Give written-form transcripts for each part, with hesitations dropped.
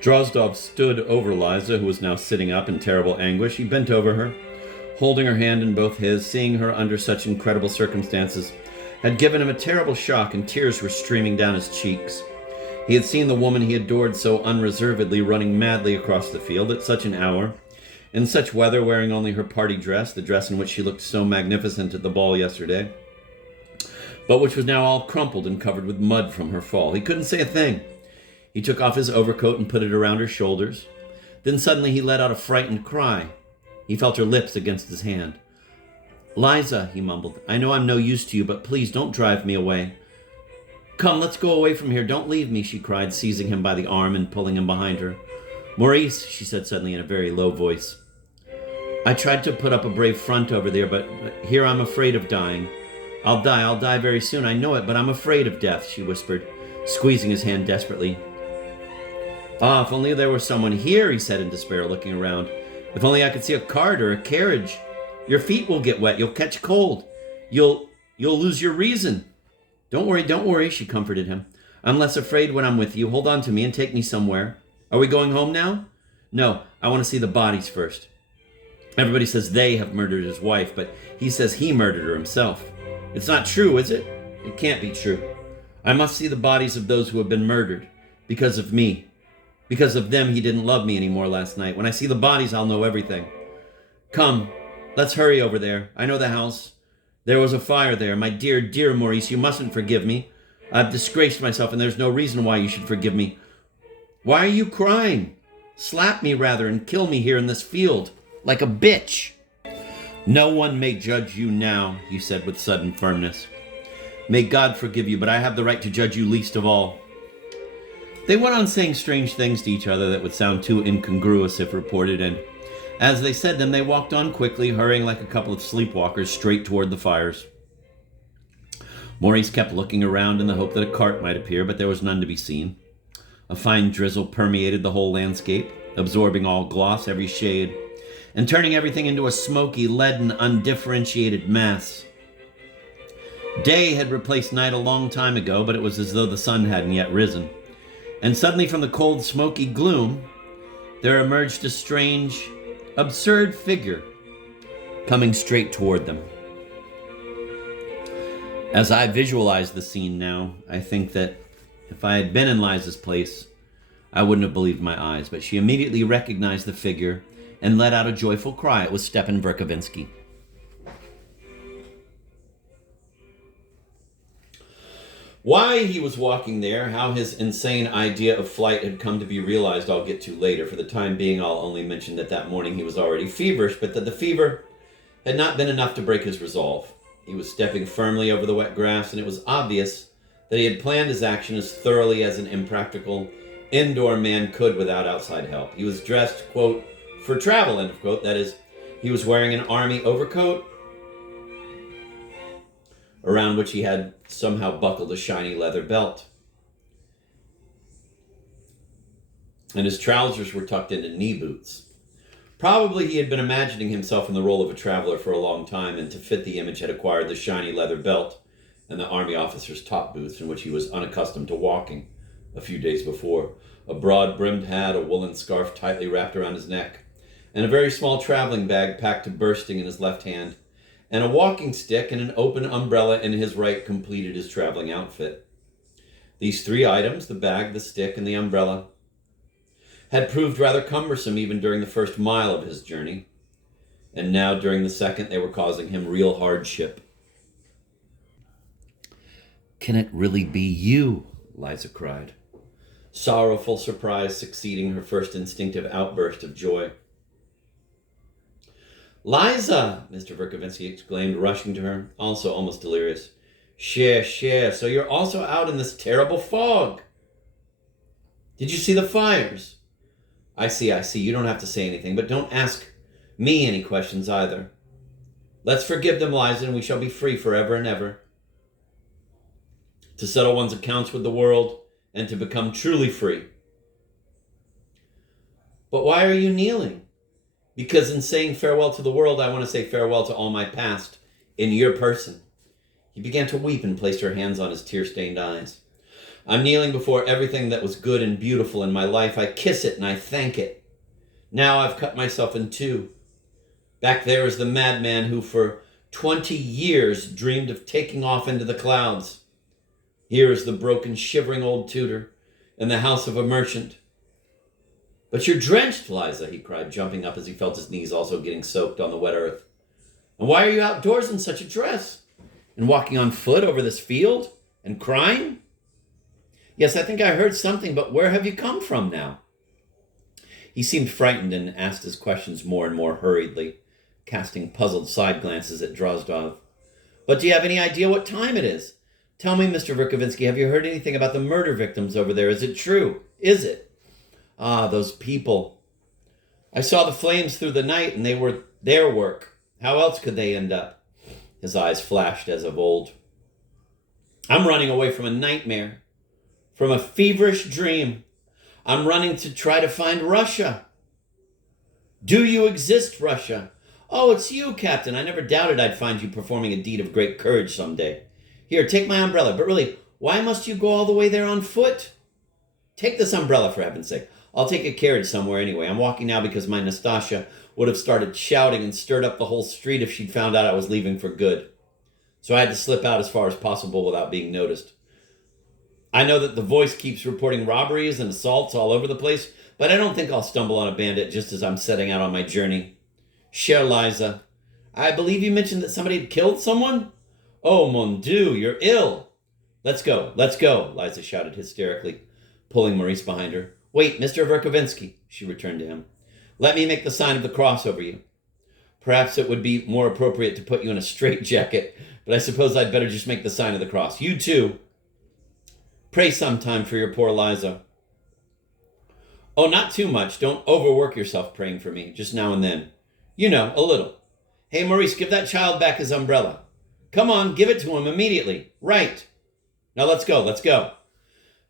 Drozdov stood over Liza, who was now sitting up in terrible anguish. He bent over her, holding her hand in both his. Seeing her under such incredible circumstances had given him a terrible shock, and tears were streaming down his cheeks. He had seen the woman he adored so unreservedly running madly across the field at such an hour, in such weather, wearing only her party dress, the dress in which she looked so magnificent at the ball yesterday, but which was now all crumpled and covered with mud from her fall. He couldn't say a thing. He took off his overcoat and put it around her shoulders. Then suddenly he let out a frightened cry. He felt her lips against his hand. "Liza," he mumbled, "I know I'm no use to you, but please don't drive me away." "Come, let's go away from here. Don't leave me," she cried, seizing him by the arm and pulling him behind her. "Maurice," she said suddenly in a very low voice, "I tried to put up a brave front over there, but here I'm afraid of dying. I'll die very soon, I know it, but I'm afraid of death," she whispered, squeezing his hand desperately. "Ah, if only there were someone here," he said in despair, looking around. "If only I could see a cart or a carriage. Your feet will get wet, you'll catch cold. You'll lose your reason." Don't worry, she comforted him. "I'm less afraid when I'm with you. Hold on to me and take me somewhere." "Are we going home now?" "No, I want to see the bodies first. Everybody says they have murdered his wife, but he says he murdered her himself. It's not true, is it? It can't be true. I must see the bodies of those who have been murdered. Because of me. Because of them, he didn't love me anymore last night. When I see the bodies, I'll know everything. Come, let's hurry over there. I know the house. There was a fire there. My dear, dear Maurice, you mustn't forgive me. I've disgraced myself, and there's no reason why you should forgive me. Why are you crying? Slap me, rather, and kill me here in this field, like a bitch." "No one may judge you now," he said with sudden firmness. "May God forgive you, but I have the right to judge you least of all." They went on saying strange things to each other that would sound too incongruous if reported, and as they said them, they walked on quickly, hurrying like a couple of sleepwalkers straight toward the fires. Maurice kept looking around in the hope that a cart might appear, but there was none to be seen. A fine drizzle permeated the whole landscape, absorbing all gloss, every shade, and turning everything into a smoky, leaden, undifferentiated mass. Day had replaced night a long time ago, but it was as though the sun hadn't yet risen. And suddenly from the cold, smoky gloom, there emerged a strange, absurd figure coming straight toward them. As I visualize the scene now, I think that if I had been in Liza's place, I wouldn't have believed my eyes, but she immediately recognized the figure and let out a joyful cry. It was Stepan Verkovensky. Why he was walking there, how his insane idea of flight had come to be realized, I'll get to later. For the time being, I'll only mention that morning he was already feverish, but that the fever had not been enough to break his resolve. He was stepping firmly over the wet grass, and it was obvious that he had planned his action as thoroughly as an impractical indoor man could without outside help. He was dressed, quote, for travel, end of quote. That is, he was wearing an army overcoat, around which he had somehow buckled a shiny leather belt. And his trousers were tucked into knee boots. Probably he had been imagining himself in the role of a traveler for a long time, and to fit the image had acquired the shiny leather belt and the army officer's top boots, in which he was unaccustomed to walking a few days before, a broad-brimmed hat, a woolen scarf tightly wrapped around his neck, and a very small traveling bag packed to bursting in his left hand, and a walking stick and an open umbrella in his right completed his traveling outfit. These three items, the bag, the stick, and the umbrella, had proved rather cumbersome even during the first mile of his journey, and now during the second they were causing him real hardship. "Can it really be you?" Liza cried, sorrowful surprise succeeding her first instinctive outburst of joy. "Liza!" Mr. Verkovensky exclaimed, rushing to her, also almost delirious. Cher, so you're also out in this terrible fog. Did you see the fires?" I see. You don't have to say anything, but don't ask me any questions either. Let's forgive them, Liza, and we shall be free forever and ever. To settle one's accounts with the world and to become truly free. But why are you kneeling? Because in saying farewell to the world, I want to say farewell to all my past in your person. He began to weep and placed her hands on his tear-stained eyes. I'm kneeling before everything that was good and beautiful in my life. I kiss it and I thank it. Now I've cut myself in two. Back there is the madman who for 20 years dreamed of taking off into the clouds. Here is the broken, shivering old tutor in the house of a merchant. But you're drenched, Liza, he cried, jumping up as he felt his knees also getting soaked on the wet earth. And why are you outdoors in such a dress? And walking on foot over this field? And crying? Yes, I think I heard something, but where have you come from now? He seemed frightened and asked his questions more and more hurriedly, casting puzzled side glances at Drozdov. But do you have any idea what time it is? Tell me, Mr. Verkovensky, have you heard anything about the murder victims over there? Is it true? Is it? Ah, those people. I saw the flames through the night, and they were their work. How else could they end up? His eyes flashed as of old. I'm running away from a nightmare, from a feverish dream. I'm running to try to find Russia. Do you exist, Russia? Oh, it's you, Captain. I never doubted I'd find you performing a deed of great courage someday. Here, take my umbrella. But really, why must you go all the way there on foot? Take this umbrella, for heaven's sake. I'll take a carriage somewhere anyway. I'm walking now because my Nastasya would have started shouting and stirred up the whole street if she'd found out I was leaving for good. So I had to slip out as far as possible without being noticed. I know that the Voice keeps reporting robberies and assaults all over the place, but I don't think I'll stumble on a bandit just as I'm setting out on my journey. Chère Liza, I believe you mentioned that somebody had killed someone? Oh, mon Dieu, you're ill. Let's go, Liza shouted hysterically, pulling Maurice behind her. Wait, Mr. Verkovensky, she returned to him. Let me make the sign of the cross over you. Perhaps it would be more appropriate to put you in a straitjacket, but I suppose I'd better just make the sign of the cross. You too. Pray sometime for your poor Liza. Oh, not too much. Don't overwork yourself praying for me, just now and then. You know, a little. Hey, Maurice, give that child back his umbrella. Come on, give it to him immediately. Right. Now let's go.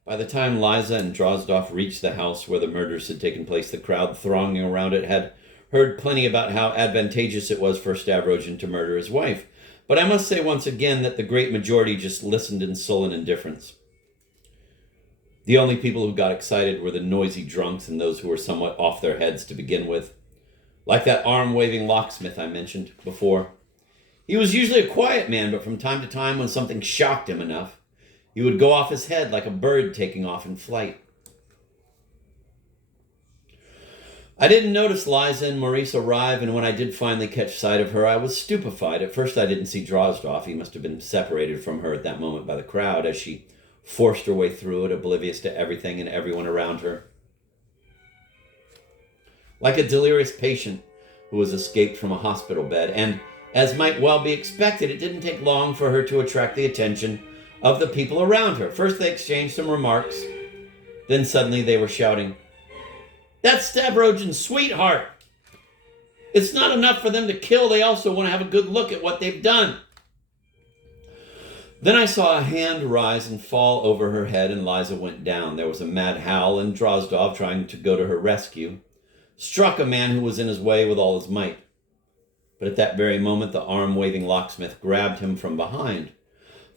By the time Liza and Drozdov reached the house where the murders had taken place, the crowd thronging around it had heard plenty about how advantageous it was for Stavrogin to murder his wife. But I must say once again that the great majority just listened in sullen indifference. The only people who got excited were the noisy drunks and those who were somewhat off their heads to begin with. Like that arm-waving locksmith I mentioned before. He was usually a quiet man, but from time to time, when something shocked him enough, he would go off his head like a bird taking off in flight. I didn't notice Liza and Maurice arrive, and when I did finally catch sight of her, I was stupefied. At first I didn't see Drozdov. He must have been separated from her at that moment by the crowd as she forced her way through it, oblivious to everything and everyone around her. Like a delirious patient who has escaped from a hospital bed, and, as might well be expected, it didn't take long for her to attract the attention of the people around her. First they exchanged some remarks, then suddenly they were shouting, "That's Stavrogin's sweetheart! It's not enough for them to kill, they also want to have a good look at what they've done." Then I saw a hand rise and fall over her head, and Liza went down. There was a mad howl, and Drozdov, trying to go to her rescue, struck a man who was in his way with all his might. But at that very moment, the arm-waving locksmith grabbed him from behind.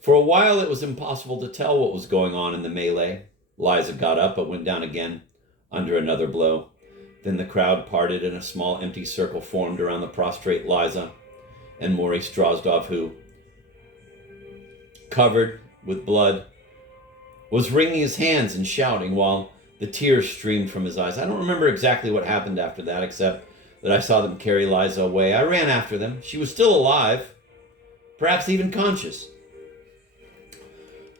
For a while, it was impossible to tell what was going on in the melee. Liza got up, but went down again, under another blow. Then the crowd parted, and a small empty circle formed around the prostrate Liza and Maurice Drozdov, who, covered with blood, was wringing his hands and shouting while the tears streamed from his eyes. I don't remember exactly what happened after that, except that I saw them carry Liza away. I ran after them. She was still alive, perhaps even conscious.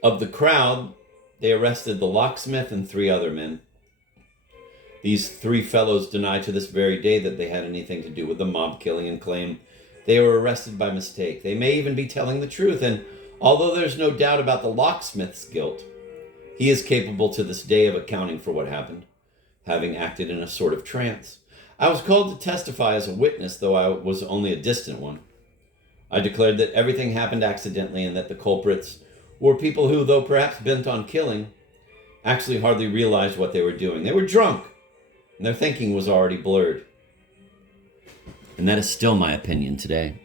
Of the crowd, they arrested the locksmith and 3 other men. These 3 fellows deny to this very day that they had anything to do with the mob killing and claim they were arrested by mistake. They may even be telling the truth, and although there's no doubt about the locksmith's guilt, he is capable to this day of accounting for what happened, having acted in a sort of trance. I was called to testify as a witness, though I was only a distant one. I declared that everything happened accidentally and that the culprits were people who, though perhaps bent on killing, actually hardly realized what they were doing. They were drunk, and their thinking was already blurred. And that is still my opinion today.